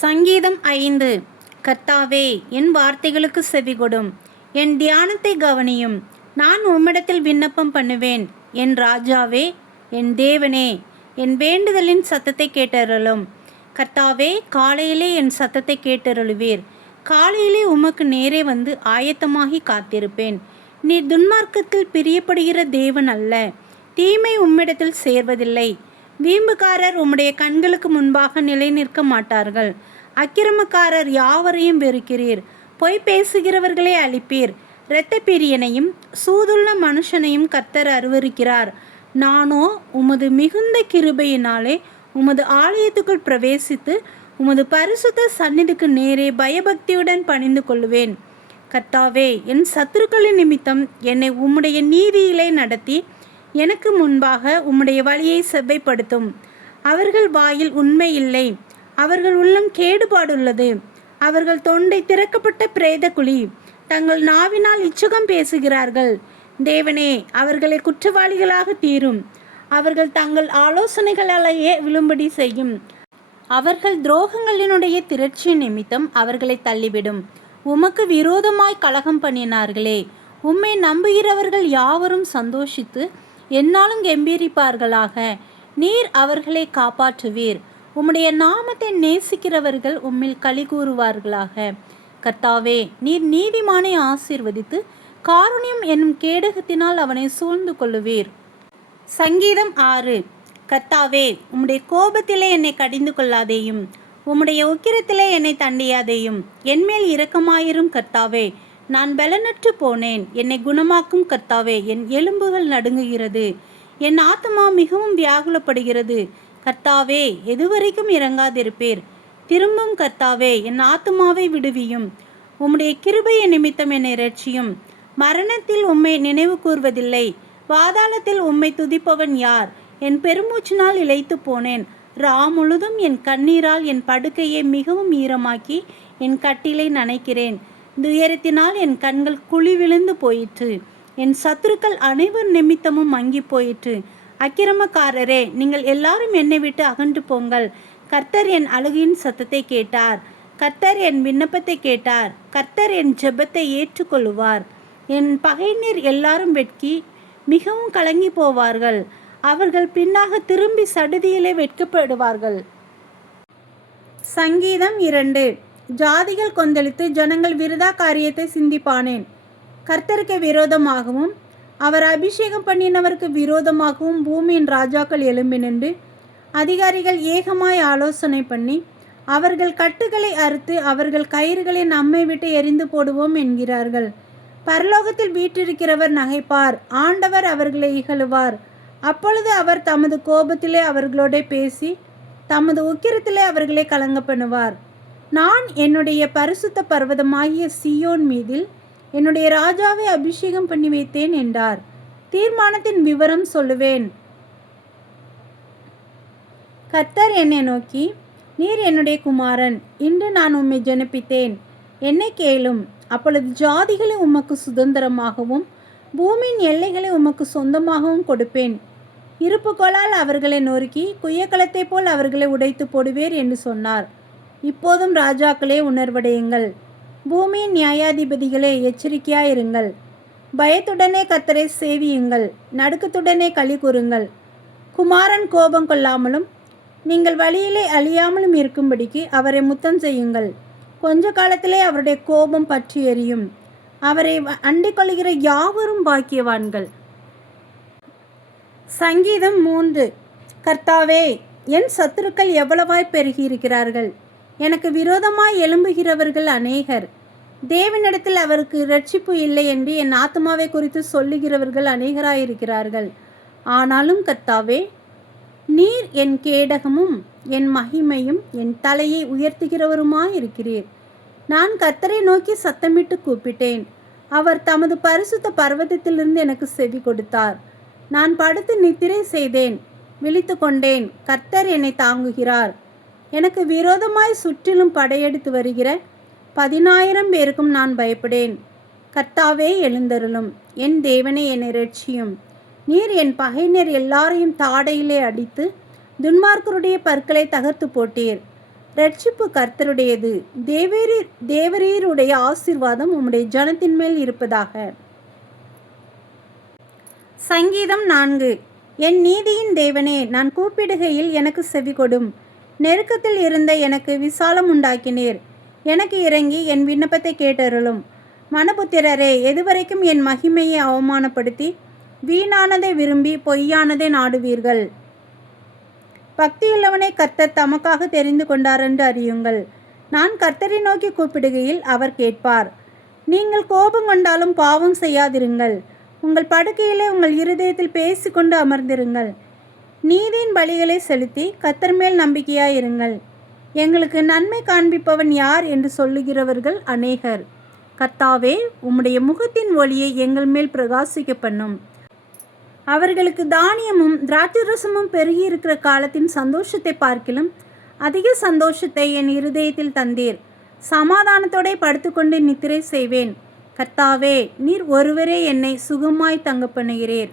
சங்கீதம் 5. கர்த்தாவே, என் வார்த்தைகளுக்கு செவிகொடும், என் தியானத்தை கவனியும். நான் உம்மிடத்தில் விண்ணப்பம் பண்ணுவேன். என் ராஜாவே, என் தேவனே, என் வேண்டுதலின் சத்தத்தை கேட்டருளும். கர்த்தாவே, காலையிலே என் சத்தத்தை கேட்டருளுவீர். காலையிலே உமக்கு நேரே வந்து ஆயத்தமாகி காத்திருப்பேன். நீர் துன்மார்க்கத்தில் பிரியப்படுகிற தேவன் அல்ல. தீமை உம்மிடத்தில் சேர்வதில்லை. வீம்புக்காரர் உம்முடைய கண்களுக்கு முன்பாக நிலை நிற்க மாட்டார்கள். அக்கிரமக்காரர் யாவரையும் வெறுக்கிறீர். பொய் பேசுகிறவர்களே அழிப்பீர். இரத்த பிரியனையும் சூதுள்ள மனுஷனையும் கர்த்தர் அருவருக்கிறார். நானோ உமது மிகுந்த கிருபையினாலே உமது ஆலயத்துக்குள் பிரவேசித்து உமது பரிசுத்த சந்நிதிக்கு நேரே பயபக்தியுடன் பணிந்து கொள்ளுவேன். கர்த்தாவே, என் சத்துருக்களின் நிமித்தம் என்னை உம்முடைய நீதியிலே நடத்தி எனக்கு முன்பாக உம்முடைய வழியை செவ்வைப்படுத்தும். அவர்கள் வாயில் உண்மை இல்லை. அவர்கள் உள்ளம் கேடுபாடுள்ளது. அவர்கள் தொண்டை திறக்கப்பட்ட பிரேத குழி. தங்கள் நாவினால் இச்சுகம் பேசுகிறார்கள். தேவனே, அவர்களை குற்றவாளிகளாக தீரும். அவர்கள் தங்கள் ஆலோசனைகளாலேயே விழும்படி செய்யும். அவர்கள் துரோகங்களினுடைய திரட்சி நிமித்தம் அவர்களை தள்ளிவிடும். உமக்கு விரோதமாய் கலகம் பண்ணினார்களே. உம்மை நம்புகிறவர்கள் யாவரும் சந்தோஷித்து என்னாலும் கெம்பீரிப்பார்களாக. நீர் அவர்களை காப்பாற்றுவீர். உம்முடைய நாமத்தை நேசிக்கிறவர்கள் உம்மில் களி கூறுவார்களாக. கர்த்தாவே, நீர் நீதிமானை ஆசீர்வதித்து காருண்யம் என்னும் கேடகத்தினால் அவனை சூழ்ந்து கொள்ளுவீர். சங்கீதம் 6. கர்த்தாவே, உம்முடைய கோபத்திலே என்னை கடிந்து கொள்ளாதேயும். உம்முடைய உக்கிரத்திலே என்னை தண்டியாதேயும். என்மேல் இரக்கமாயிரும் கர்த்தாவே. நான் பலனற்று போனேன். என்னை குணமாக்கும் கர்த்தாவே. என் எலும்புகள் நடுங்குகிறது. என் ஆத்துமா மிகவும் வியாகுலப்படுகிறது. கர்த்தாவே, எதுவரைக்கும் இறங்காதிருப்பீர்? திரும்பும் கர்த்தாவே, என் ஆத்துமாவை விடுவியும். உம்முடைய கிருபைய நிமித்தம் என்னை இரட்சியும். மரணத்தில் உம்மை நினைவு கூர்வதில்லை. பாதாளத்தில் உம்மை துதிப்பவன் யார்? என் பெருமூச்சினால் இளைத்து போனேன். ரா முழுதும் என் கண்ணீரால் என் படுக்கையை மிகவும் ஈரமாக்கி என் கட்டிலை நனைக்கிறேன். துயரத்தினால் என் கண்கள் குழி விழுந்து போயிற்று. என் சத்துருக்கள் அனைவர் நிமித்தமும் மங்கி போயிற்று. அக்கிரமக்காரரே, நீங்கள் எல்லாரும் என்னை விட்டு அகன்று போங்கள். கர்த்தர் என் அழுகையின் சத்தத்தை கேட்டார். கர்த்தர் என் விண்ணப்பத்தை கேட்டார். கர்த்தர் என் ஜெபத்தை ஏற்றுக்கொள்ளுவார். என் பகைஞர் எல்லாரும் வெட்கி மிகவும் கலங்கி போவார்கள். அவர்கள் பின்னாக திரும்பி சடுதியிலே வெட்கப்படுவார்கள். சங்கீதம் 2. ஜாதிகள் கொந்தளித்து ஜனங்கள் விருதா காரியத்தை சிந்திப்பானேன். கர்த்தருக்கு விரோதமாகவும் அவர் அபிஷேகம் பண்ணினவருக்கு விரோதமாகவும் பூமியின் ராஜாக்கள் எழும்பி நின்று அதிகாரிகள் ஏகமாய் ஆலோசனை பண்ணி அவர்கள் கட்டுகளை அறுத்து அவர்கள் கயிறுகளை நம்மை விட்டு எரிந்து போடுவோம் என்கிறார்கள். பரலோகத்தில் வீற்றிருக்கிறவர் நகைப்பார். ஆண்டவர் அவர்களை இகழுவார். அப்பொழுது அவர் தமது கோபத்திலே அவர்களோட பேசி தமது உக்கிரத்திலே அவர்களை கலங்க பண்ணுவார். நான் என்னுடைய பரிசுத்த பர்வதமாகிய சீயோன் மீதில் என்னுடைய ராஜாவை அபிஷேகம் பண்ணி வைத்தேன் என்றார். தீர்மானத்தின் விவரம் சொல்லுவேன். கர்த்தர் என்னை நோக்கி, நீர் என்னுடைய குமாரன். இன்று நான் உம்மை ஜனிப்பித்தேன். என்னை கேளும். அப்பொழுது ஜாதிகளை உமக்கு சுதந்திரமாகவும் பூமியின் எல்லைகளை உமக்கு சொந்தமாகவும் கொடுப்பேன். இருப்புக்கோளால் அவர்களை நொறுக்கி குய்யக்களத்தை போல் அவர்களை உடைத்து போடுவேர் என்று சொன்னார். இப்போதும் ராஜாக்களே உணர்வடையுங்கள். பூமியின் நியாயாதிபதிகளே எச்சரிக்கையாயிருங்கள். பயத்துடனே கர்த்தரை சேவியுங்கள். நடுக்கத்துடனே களி கூறுங்கள். குமாரன் கோபம் கொள்ளாமலும் நீங்கள் வழியிலே அழியாமலும் இருக்கும்படிக்கு அவரை முத்தம் செய்யுங்கள். கொஞ்ச காலத்திலே அவருடைய கோபம் பற்றி எரியும். அவரை அண்டிக் கொள்கிற யாவரும் பாக்கியவான்கள். சங்கீதம் 3. கர்த்தாவே, என் சத்துருக்கள் எவ்வளவாய் பெருகியிருக்கிறார்கள். எனக்கு விரோதமாய் எழும்புகிறவர்கள் அநேகர். தேவனிடத்தில் அவருக்கு இரட்சிப்பு இல்லை என்று என் ஆத்மாவை குறித்து சொல்லுகிறவர்கள் அநேகராயிருக்கிறார்கள். ஆனாலும் கர்த்தாவே, நீர் என் கேடகமும் என் மகிமையும் என் தலையை உயர்த்துகிறவருமாயிருக்கிறீர். நான் கர்த்தரை நோக்கி சத்தமிட்டு கூப்பிட்டேன். அவர் தமது பரிசுத்த பர்வதத்திலிருந்து எனக்கு செவி கொடுத்தார். நான் படுத்து நித்திரை செய்தேன். விழித்து கொண்டேன். கர்த்தர் என்னை தாங்குகிறார். எனக்கு விரோதமாய் சுற்றிலும் படையெடுத்து வருகிற 10,000 பேருக்கும் நான் பயப்படேன். கர்த்தாவே, எழுந்தருளும். என் தேவனே, என்னை இரட்சியும். நீர் என் பகைஞர் எல்லாரையும் தாடையிலே அடித்து துன்மார்க்கருடைய பற்களை தகர்த்து போட்டீர். ரட்சிப்பு கர்த்தருடையது. தேவரீருடைய ஆசீர்வாதம் உம்முடைய ஜனத்தின் மேல் இருப்பதாக. சங்கீதம் 4. என் நீதியின் தேவனே, நான் கூப்பிடுகையில் எனக்கு செவிகொடும். நெருக்கத்தில் இருந்த எனக்கு விசாலம் உண்டாக்கினீர். எனக்கு இறங்கி என் விண்ணப்பத்தை கேட்டருளும். மனுபுத்திரரே, எதுவரைக்கும் என் மகிமையை அவமானப்படுத்தி வீணானதை விரும்பி பொய்யானதை நாடுவீர்கள்? பக்தியுள்ளவனை கர்த்தர் தமக்காக தெரிந்து கொண்டார் என்று அறியுங்கள். நான் கர்த்தரை நோக்கி கூப்பிடுகையில் அவர் கேட்பார். நீங்கள் கோபம் கொண்டாலும் பாவம் செய்யாதிருங்கள். உங்கள் படுக்கையிலே உங்கள் இருதயத்தில் பேசிக்கொண்டு அமர்ந்திருங்கள். நீதியின் பலிகளை செலுத்தி கர்த்தர் மேல் நம்பிக்கையாயிருங்கள். எங்களுக்கு நன்மை காண்பிப்பவன் யார் என்று சொல்லுகிறவர்கள் அநேகர். கர்த்தாவே, உம்முடைய முகத்தின் ஒளியை எங்கள் மேல் பிரகாசிக்க பண்ணும். அவர்களுக்கு தானியமும் திராட்சரசமும் பெருகியிருக்கிற காலத்தின் சந்தோஷத்தை பார்க்கிலும் அதிக சந்தோஷத்தை என் இருதயத்தில் தந்தீர். சமாதானத்தோட படுத்துக்கொண்டு நித்திரை செய்வேன். கர்த்தாவே, நீர் ஒருவரே என்னை சுகமாய் தங்க பண்ணுகிறீர்.